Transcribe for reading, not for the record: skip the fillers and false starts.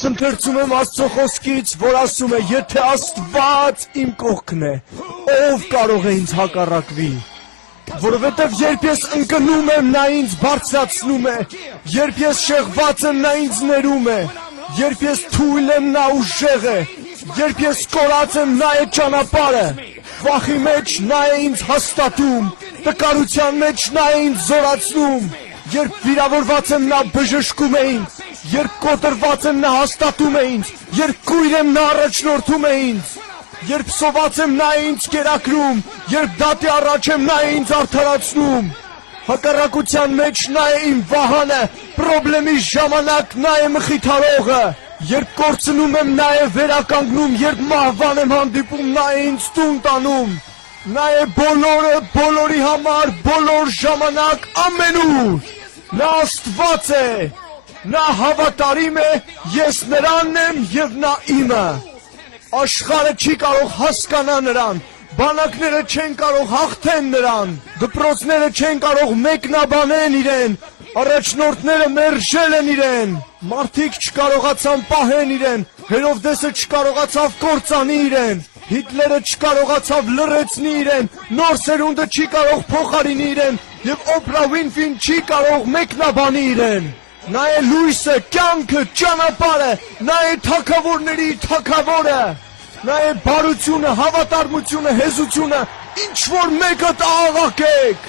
Սընթերցում եմ Աստծո խոսքից, որ ասում է, եթե Աստված իմ կողքն է, ով կարող է ինձ հակառակվի։ Որովհետև երբ ես ընկնում եմ, նա ինձ բարձրացնում է, երբ ես շեղված եմ, նա ինձ ներում է, երբ ես թույլ եմ, նա ուժեղ է, երբ ես կորած եմ, նա է ճանապարհը, վախի մեջ նա է ինձ հաստատում, տկարության մեջ նա է ինձ զորացնում, երբ վիրավորված եմ, նա բժշկում է ինձ, երբ կոտրված եմ, նա հաստատում է ինձ, երբ կույր եմ, նա առաջնորդում է ինձ, երբ սոված եմ, նա է ինձ կերակրում, երբ դատի առաջ եմ, նա է ինձ արդարացնում, հակառակության մեջ նա է իմ վահանը, պրոբլեմի ժամանակ նա է մխիթարողը, երբ կորցնում եմ, նա է վերականգնում, երբ մահվան եմ հանդիպում, նա է ինձ տուն տանում, նա է բոլորը, բոլորի համար, բոլոր ժամանակ, ամենուր, նա Աստված է, նա հավատարիմ է, ես նրանն եմ և նա իմը, աշխարհը չի կարող հասկանալ նրան, բանակները չեն կարող հաղթեն նրան, դպրոցները չեն կարող մեկնաբանեն իրեն, առաջնորդները մերժել են իրեն, մարդիկ չկարողացան պահեն իրեն, Հերովդեսը չկարողացավ կործանի իրեն, Հիտլերը չկարողացավ լռեցնի իրեն, նոր սերունդը չի կարող փոխարինի իրեն, և Օպրա Վինֆրին չի կարող մեկնաբանի իրեն։ Նա է լույսը, կյանքը, ճանապարհը, նա է թագավորների թագավորը, նա է բարությունը, հավատարմությունը, հեզությունը, ինչ որ մեկը տաղաղակեք։